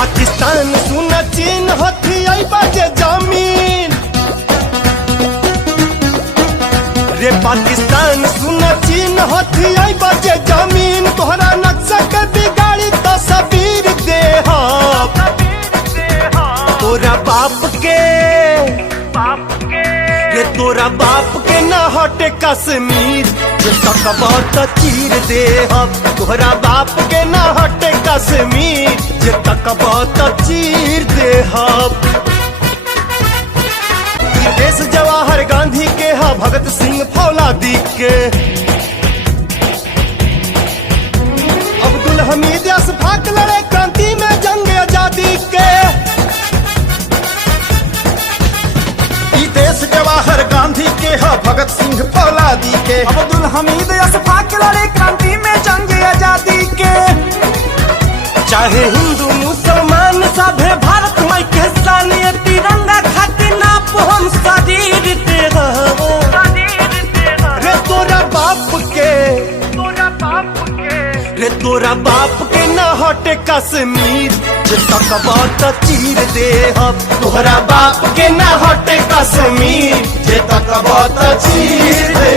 पाकिस्तान सुन चीन हथी आई बाजे जमीन रे पाकिस्तान सुन चीन हथी आई बाजे जमीन तोहरा नक्शा के बिगाड़ी तस्वीर दे तोरा बाप के रे तोरा बाप के ना हटे कश्मीर जे तकबा त चीर दे तोहरा बाप के ना हटे कश्मीर जे तकबा त चीर दे देश जवाहर गांधी के हा भगत सिंह फौलादी के अब्दुल हमीद अशफाक लड़े क्रांति में जंग आजादी के देश जवाहर गांधी के है भगत सिंह फौलादी के अब्दुल हमीद अशफाक लड़े क्रांति में जंग आजादी के चाहे हिंदू मुसलमान सभे भारत माई के शान तिरंगा खातिर नाप हम शरीर दे रे तोरा बाप के रे तोरा बाप के ना हटे कश्मीर जे तकबा त चीर दे तोहरा बाप के ना हटे कश्मीर जे तकबा त चीर दे।